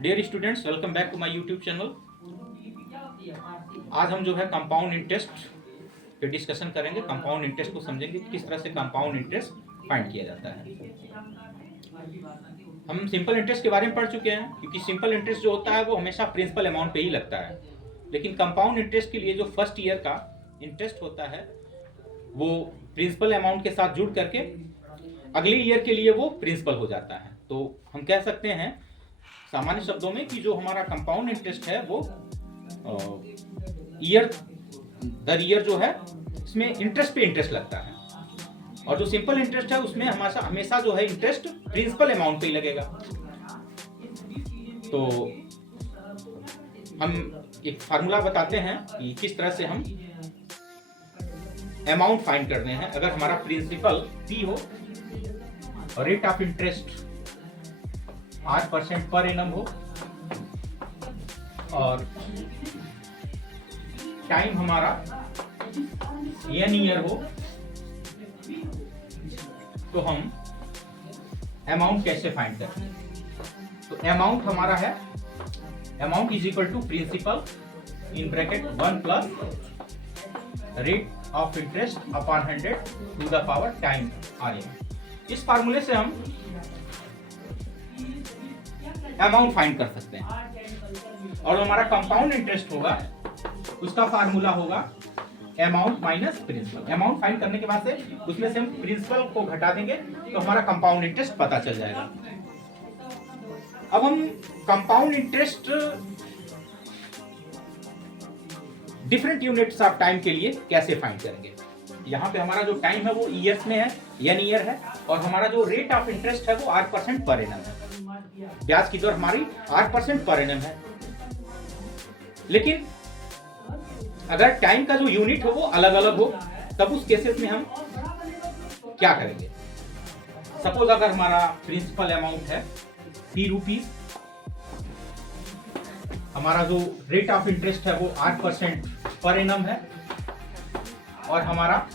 Dear students, welcome back to my YouTube channel. आज हम जो है कंपाउंड इंटरेस्ट पे डिस्कशन करेंगे। कंपाउंड इंटरेस्ट को समझेंगे कि किस तरह से कंपाउंड इंटरेस्ट फाइंड किया जाता है। हम सिंपल इंटरेस्ट के बारे में पढ़ चुके हैं, क्योंकि सिंपल इंटरेस्ट जो होता है वो हमेशा प्रिंसिपल अमाउंट पे ही लगता है। लेकिन कंपाउंड इंटरेस्ट के लिए जो फर्स्ट ईयर का इंटरेस्ट होता है वो प्रिंसिपल अमाउंट के साथ जुड़ करके अगले ईयर के लिए वो प्रिंसिपल हो जाता है। तो हम कह सकते हैं सामान्य शब्दों में कि जो हमारा कंपाउंड इंटरेस्ट है वो ईयर दर ईयर जो है इसमें इंटरेस्ट पे इंटरेस्ट लगता है, और जो सिंपल इंटरेस्ट है उसमें हमेशा जो है इंटरेस्ट प्रिंसिपल अमाउंट पे ही लगेगा। तो हम एक फार्मूला बताते हैं कि किस तरह से हम अमाउंट फाइंड करने हैं। अगर हमारा प्रिंसिपल P हो और rate of interest 8% per annum हो और टाइम हमारा n ईयर हो, तो हम अमाउंट कैसे फाइंड करेंगे? तो अमाउंट हमारा है, amount is equal to principal in bracket 1 plus rate of interest upon 100 to the power time RN। इस फार्मूले से हम अमाउंट फाइंड कर सकते हैं। और हमारा कंपाउंड इंटरेस्ट होगा, उसका फार्मूला होगा amount minus principal. Amount find करने के बाद से उसमें से हम प्रिंसिपल को घटा देंगे तो हमारा कंपाउंड इंटरेस्ट पता चल जाएगा। अब हम compound interest different units of time के लिए कैसे फाइंड करेंगे? यहाँ पे हमारा जो टाइम है वो ईयर्स में है, n ईयर है, और हमारा जो रेट ऑफ इंटरेस्ट है वो 8% पर एनम है। ब्याज की दर हमारी 8% पर एनम है। लेकिन अगर टाइम का जो यूनिट हो वो अलग अलग हो, तब उस केसेस में हम क्या करेंगे? सपोज अगर हमारा प्रिंसिपल अमाउंट है ₹P, हमारा जो रेट ऑफ इंटरेस्ट है वो 8% पर एनम है, और हमारा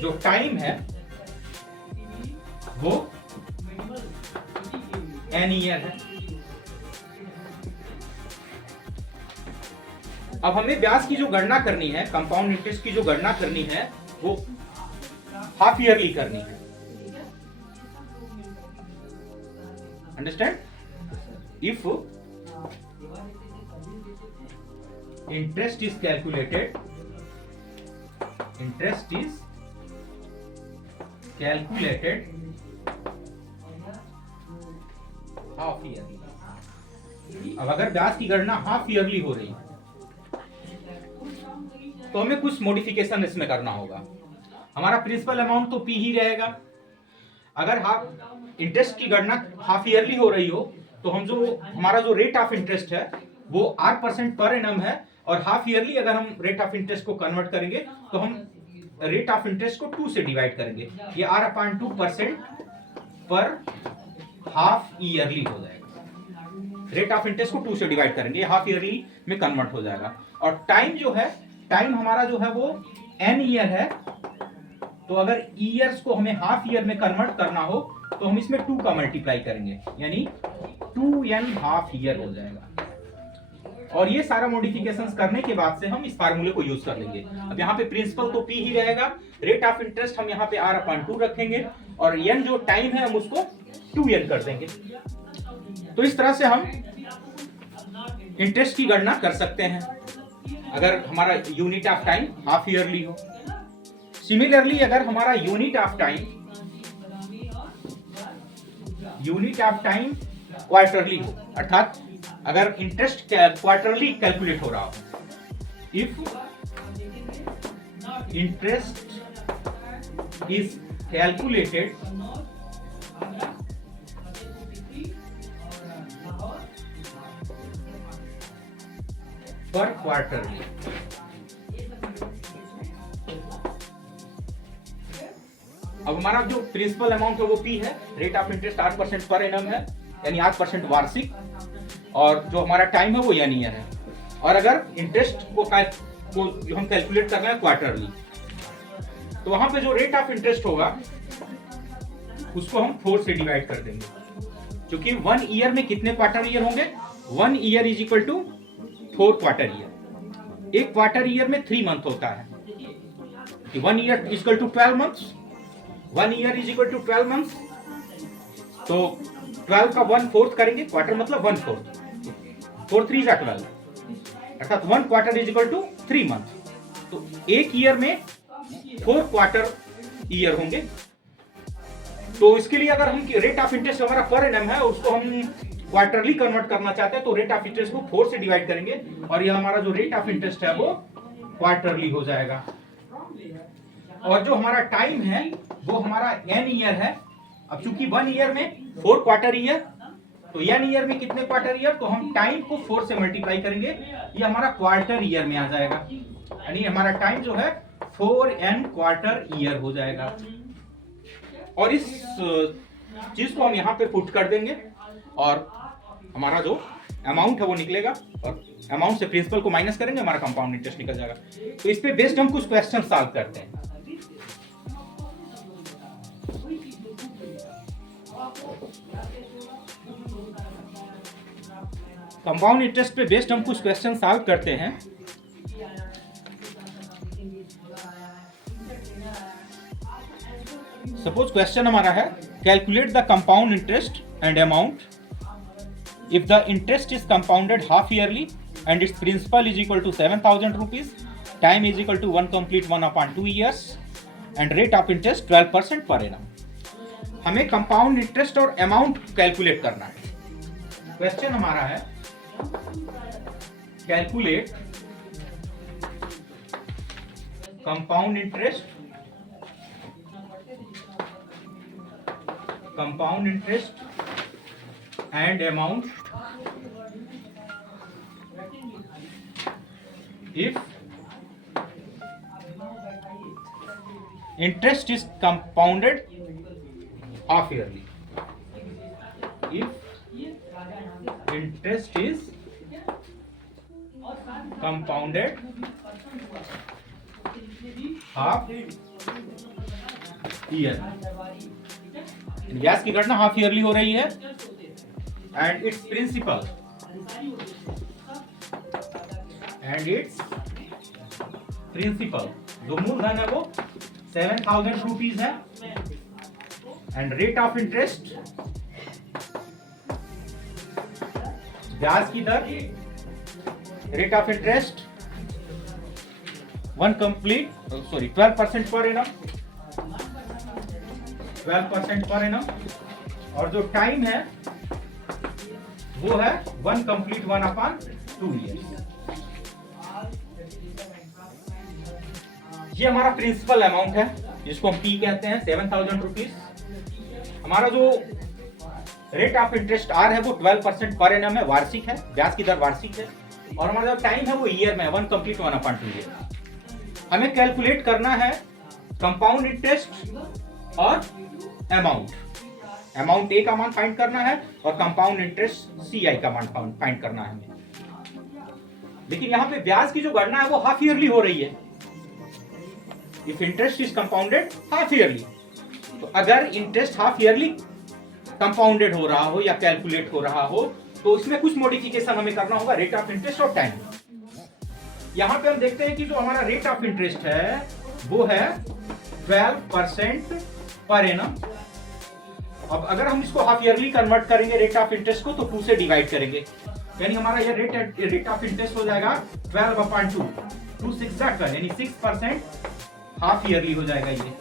जो टाइम है वो n ईयर है। अब हमें ब्याज की जो गणना करनी है, कंपाउंड इंटरेस्ट की जो गणना करनी है वो हाफ ईयरली करनी है। Understand? If interest is calculated half yearly. अब अगर ब्याज की गणना हाफ ईयरली हो रही है तो हमें कुछ मॉडिफिकेशन इसमें करना होगा। हमारा प्रिंसिपल अमाउंट तो P ही रहेगा। अगर हाफ इंटरेस्ट की गणना हाफ ईयरली हो रही हो तो हम जो हमारा जो रेट ऑफ इंटरेस्ट है वो 8% पर एनम है, और हाफ ईयरली अगर हम रेट ऑफ इंटरेस्ट को कन्वर्ट करेंगे तो हम रेट ऑफ इंटरेस्ट को 2 से डिवाइड करेंगे। ये R/2% पर हाफ ईयरली हो जाएगा। रेट ऑफ इंटरेस्ट को 2 से डिवाइड करेंगे, हाफ ईयरली में कन्वर्ट हो जाएगा। और टाइम जो है, टाइम हमारा जो है वो n ईयर है, तो अगर ईयर्स को हमें हाफ ईयर में कन्वर्ट करना हो तो हम इसमें 2 का मल्टीप्लाई करेंगे, यानी 2n हाफ ईयर हो जाएगा। और ये सारा मॉडिफिकेशंस करने के बाद से हम इस फार्मूले को यूज कर लेंगे। अब यहाँ पे प्रिंसिपल तो P ही रहेगा, रेट ऑफ इंटरेस्ट हम यहाँ पे R/2 रखेंगे, और n जो टाइम है हम उसको 2n कर देंगे। तो इस तरह से हम इंटरेस्ट की गणना कर सकते हैं अगर हमारा unit of time half yearly हो। सिमिलरली अगर हमारा यूनिट ऑफ टाइम क्वार्टरली हो, अर्थात अगर इंटरेस्ट क्वार्टरली कैलकुलेट हो रहा हो, इफ इंटरेस्ट इज कैलकुलेटेड पर क्वार्टरली, अब हमारा जो प्रिंसिपल अमाउंट है वो P है, rate of interest 8% per annum है, यानी 8% वार्षिक, और जो हमारा टाइम है वो n ईयर है। और अगर इंटरेस्ट को जो हम कैलकुलेट कर रहे हैं क्वार्टरली, तो वहां पे जो रेट ऑफ इंटरेस्ट होगा उसको हम 4 से डिवाइड कर देंगे। क्योंकि 1 ईयर में कितने क्वार्टर ईयर होंगे? 1 year is equal to 4 quarter year. एक क्वार्टर ईयर में 3 मंथ होता है। 1 year is equal to 12 months. 1 year is equal to 12 months. तो 12 का 1/4 करेंगे, क्वार्टर मतलब 1/4, 4 3 12, अर्थात 1 quarter is equal to 3 month. तो एक ईयर में 4 क्वार्टर ईयर होंगे। तो इसके लिए अगर हम रेट ऑफ इंटरेस्ट हमारा पर एनम है, उसको हम क्वार्टरली कन्वर्ट करना चाहते हैं, तो रेट ऑफ इंटरेस्ट को 4 से डिवाइड करेंगे और ये हमारा जो रेट ऑफ इंटरेस्ट है वो क्वार्टरली हो जाएगा। और जो हमारा टाइम है वो हमारा n ईयर है। अब चूंकि 1 ईयर में 4 क्वार्टर ईयर, तो n ईयर में कितने क्वार्टर ईयर? तो हम टाइम को 4 से मल्टीप्लाई करेंगे, ये हमारा क्वार्टर ईयर में आ जाएगा। यानी हमारा टाइम जो है 4n क्वार्टर ईयर हो जाएगा। और इस चीज को हम यहाँ पे पुट कर देंगे और हमारा जो अमाउंट है वो निकलेगा, और अमाउंट से प्रिंसिपल को माइनस करेंगे, हमारा कंपाउंड इंटरेस्ट निकल जाएगा। तो इस पे बेस्ड हम कुछ क्वेश्चन सॉल्व करते हैं। कंपाउंड इंटरेस्ट पे बेस्ड हम कुछ क्वेश्चन सॉल्व करते हैं। सपोज क्वेश्चन हमारा है, calculate the compound interest and amount if the interest is compounded half yearly and its principal is equal to 7,000 rupees, time is equal to 1 complete 1/2 years and rate of interest 12% per annum. हमें compound interest और amount calculate करना है। Question हमारा है, calculate compound interest and amount if interest is compounded half yearly. If interest is compounded half year, ब्याज की गणना half yearly हो रही है, एंड इट्स प्रिंसिपल जो मूलधन है वो 7,000 रुपीज है, एंड रेट ऑफ इंटरेस्ट ब्याज की दर, rate of interest 12% per annum, 12% per annum, और जो टाइम है वो है 1 कंप्लीट 1/2 ईयर्स। ये हमारा प्रिंसिपल अमाउंट है जिसको हम P कहते हैं, 7,000 रुपीज। हमारा जो रेट ऑफ इंटरेस्ट R है वो 12% पर एनम है, वार्षिक है, ब्याज की दर वार्षिक है, और हमारा जो टाइम है वो ईयर में 1 कंप्लीट 1/2 ईयर। हमें कैलकुलेट करना है कंपाउंड इंटरेस्ट और अमाउंट A का मान फाइंड करना है और कंपाउंड इंटरेस्ट CI का मान फाइंड करना है हमें। लेकिन यहाँ पे ब्याज की जो गणना है वो हाफ ईयरली हो रही है। If interest is compounded half yearly, तो अगर इंटरेस्ट हाफ ईयरली कंपाउंडेड हो रहा हो या कैलकुलेट हो रहा हो, तो इसमें कुछ मॉडिफिकेशन हमें करना होगा रेट ऑफ इंटरेस्ट और टाइम। यहाँ पे हम देखते हैं कि जो हमारा रेट ऑफ इंटरेस्ट है वो है 12% पर एनम। अब अगर हम इसको हाफ ईयरली कन्वर्ट करेंगे रेट ऑफ इंटरेस्ट को, तो 2 से डिवाइड करेंगे, यानी हमारा ये रेट ऑफ इंटरेस्ट हो जाएगा 12/2, 2 6 12, यानी 6% हाफ ईयरली हो जाएगा ये।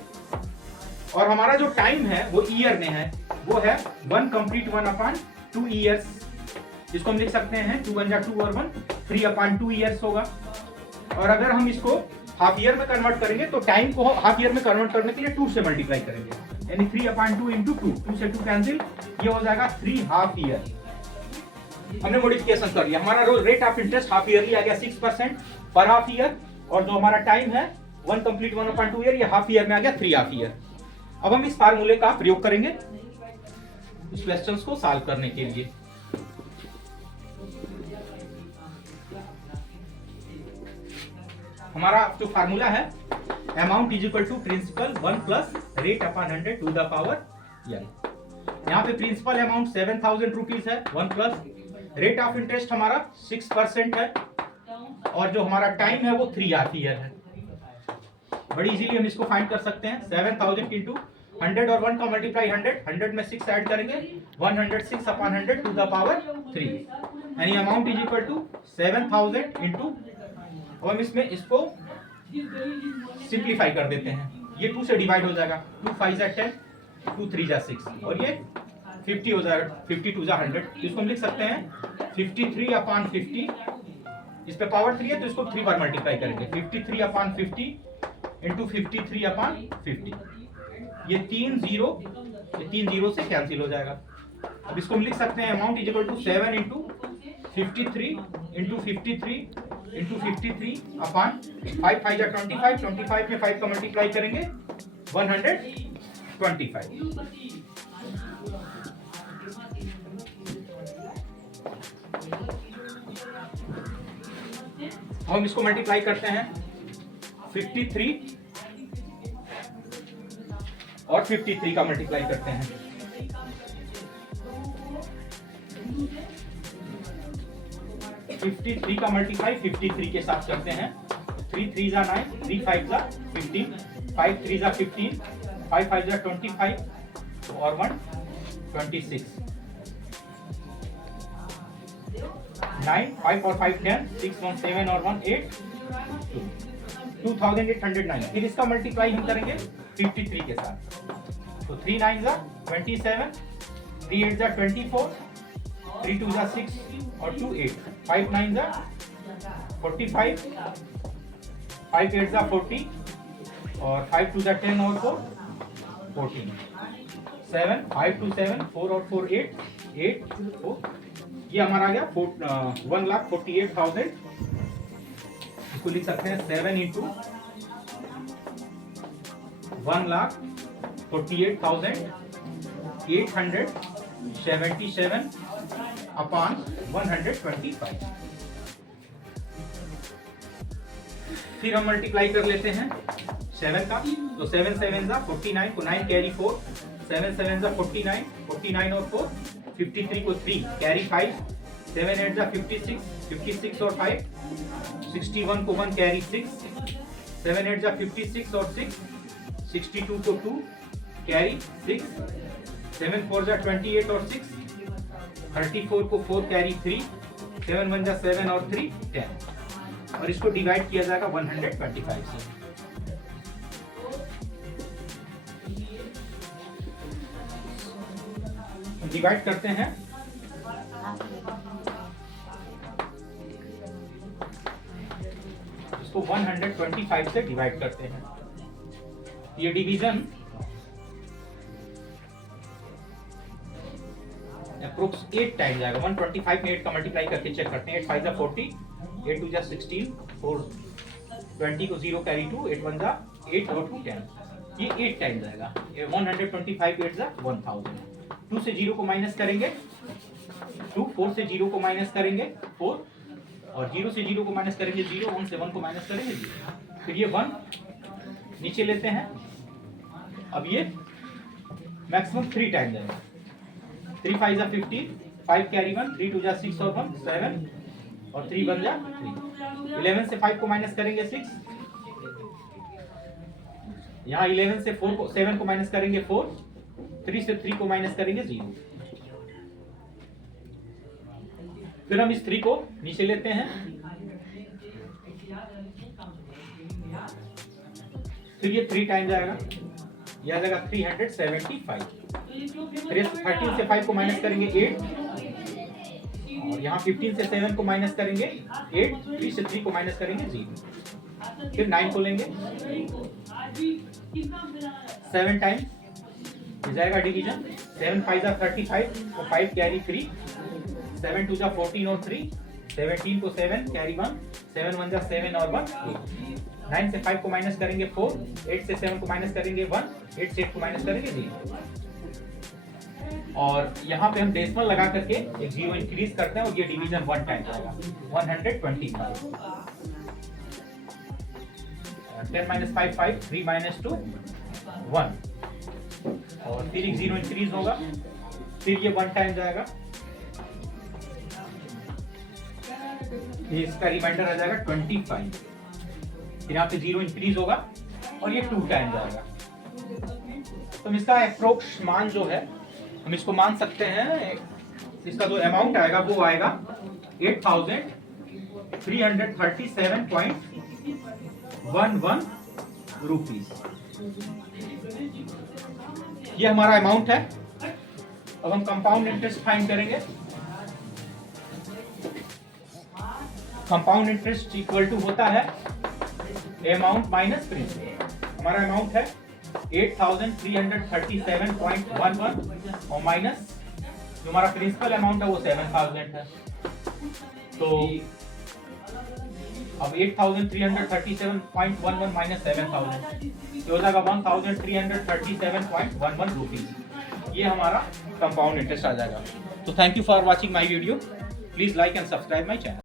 और हमारा जो टाइम है वो ईयर में है, वो है 1 कंप्लीट 1/2 ईयर्स, जिसको हम लिख सकते हैं 2 1 2 और 1 3/2 ईयर्स होगा। और अगर हम इसको हाफ ईयर में कन्वर्ट करेंगे तो टाइम को हाफ ईयर में कन्वर्ट करने के लिए 2 से मल्टीप्लाई करेंगे, यानी 3/2 इंटू 2 से 2 कैंसिल, ये हो जाएगा 3 हाफ ईयर। हमने मॉडिफिकेशन कर लिया, हमारा rate of interest half yearly आ गया 6% पर हाफ ईयर, और जो हमारा टाइम है 1 कंप्लीट 1/2 ईयर, ये हाफ ईयर में आ गया 3 हाफ ईयर। अब हम इस फार्मूले का प्रयोग करेंगे इस क्वेश्चंस को सॉल्व करने के लिए। हमारा जो फार्मूला है, amount is equal to principal 1 plus rate upon 100 to the power n। यहाँ पे प्रिंसिपल अमाउंट 7,000 रुपीज है, 1 प्लस रेट ऑफ इंटरेस्ट हमारा 6% है, और जो हमारा टाइम है वो 3.5 ईयर है। बड़ी इजीली हम इसको फाइंड कर सकते हैं। 7,000 इंटू 100 और 1 का मल्टीप्लाई 100 में 6 ऐड करेंगे, 106 अपॉन 100 टू द पावर 3, यानी amount is equal to 7,000 into, अब हम इसमें इसको सिंप्लीफाई कर देते हैं, ये 2 से डिवाइड हो जाएगा, 2 5 जा 10, 2 3 जा 6, और ये 50 हो जाएगा, 52 जा 100, इसको हम लिख सकते हैं 53 अपॉन 50, इस पे पावर 3 है तो इसको 3 बार मल्टीप्लाई करेंगे, 53 अपॉन 50 इंटू 53 अपॉन 50, ये 3 जीरो से कैंसिल हो जाएगा। अब इसको हम लिख सकते हैं amount is equal to 7 into 53 into 53 into 53 upon 5 5 जा 25, 25 में 5 का मल्टीप्लाई करेंगे 125। हम इसको मल्टीप्लाई करते हैं 53 और 53 का मल्टीप्लाई करते हैं, फिफ्टी का मल्टीप्लाई 53 के साथ करते हैं, 3 3 जा 9, 3 5 जा 15, 5 3 जा 15, 5 5 जा 25 और 1 26, 9 5 और 5 10, 6 1 7 और 1 8, 2809। फिर इसका मल्टीप्लाई हम करेंगे 53 के साथ, तो 3 9 जा 27, 3 8 जा 24, 3 2 जा 6 और 2 8, 5 9 जा 45, 5 8 जा 40 और 5 2 जा 10 और 4 14, 7 5 2 7 4 और 4 8 8 4, ये हमारा आ गया 1,48,000। इसको लिख सकते हैं 7 इंटू 1,48,877 अपॉन 125। फिर हम मल्टीप्लाई कर लेते हैं 7 का, तो 7 7 जा 49 को 9 कैरी 4, 7 7 जा 49, 49 और 4 53 को 3 कैरी 5, 7 8 जा 56, 56 और 5 61 को 1 कैरी 6, 7 8 जा 56 और 6 62 को 2 कैरी 6, 7 4 जा 28 और 6 34 को 4 कैरी 3, 7 1 जा 7 और 3 10, और इसको डिवाइड किया जाएगा 125 से। डिवाइड करते हैं, इसको 125 से डिवाइड करते हैं, ये डिवीजन अप्रोक्स 8 टाइम जाएगा, 125 में 8 का मल्टीप्लाई करके चेक करते हैं, 8 5 जा 40, 8 2 जा 16, 4 20 को 0 कैरी 2, 8 1 जा 8 और 2 10, ये 8 टाइम जाएगा, 125 8 जा 1000, 2 से 0 को माइनस करेंगे 2, 4 से 0 को माइनस करेंगे 4, और 0 से 0 को माइनस करेंगे 0, 1 से 1 को माइनस करेंगे 0, फिर ये 1 नीचे लेते हैं। अब ये मैक्सिमम 3 टाइम जाएगा, 3 5 जा 15, 5 कैरी 1, 3 2 जा 6 और 1 7 और 3 1 जा 3, 11 से 5 को माइनस करेंगे 6, यहाँ 11 से 4 को 7 को माइनस करेंगे 4, 3 से 3 को माइनस करेंगे 0, फिर हम इस 3 को नीचे लेते हैं, फिर ये 3 टाइम जाएगा, यह आ जाएगा 375, फिर 13 से 5 को माइनस करेंगे 8, और यहाँ 15 से 7 को माइनस करेंगे 8, 3 से 3 को माइनस करेंगे 0, फिर 9 को लेंगे 7 टाइम, ये जाएगा डिवीजन, 7 5 जा 35 को 5 कैरी 3, 7 2 जा 14 और 3, 17 को 7 कैरी 1, 7 1 जा 7 और 1 8, 9 से 5 को माइनस करेंगे 4, 8 से 7 को माइनस करेंगे 1, 8 से 8 को माइनस करेंगे 0, और यहाँ पे हम डेसिमल लगा करके एक 0 इंक्रीज करते हैं, और ये डिवीजन 1 टाइम जाएगा, 125, 10 minus 5 5, 3 minus 2 1, और फिर एक 0 इंक्रीज होगा, फिर ये 1 टाइम जाएगा, इसका रिमाइंडर आ जाएगा 25, फिर यहाँ पे 0 इंक्रीज होगा और ये 2 टाइम जाएगा। तो इसका अप्रोक्स मान जो है हम इसको मान सकते हैं, इसका जो अमाउंट आएगा वो आएगा 8337.11 रुपीज। ये हमारा अमाउंट है। अब हम कंपाउंड इंटरेस्ट फाइंड करेंगे। कंपाउंड इंटरेस्ट इक्वल टू होता है अमाउंट माइनस प्रिंसिपल। हमारा अमाउंट है 8337.11 और माइनस जो हमारा प्रिंसिपल अमाउंट है वो 7000 है। तो अब 8337.11 माइनस 7000 हो जाएगा 1337.11 रुपीज। ये हमारा कंपाउंड इंटरेस्ट आ जाएगा। तो thank you for watching my video. Please like and subscribe my channel.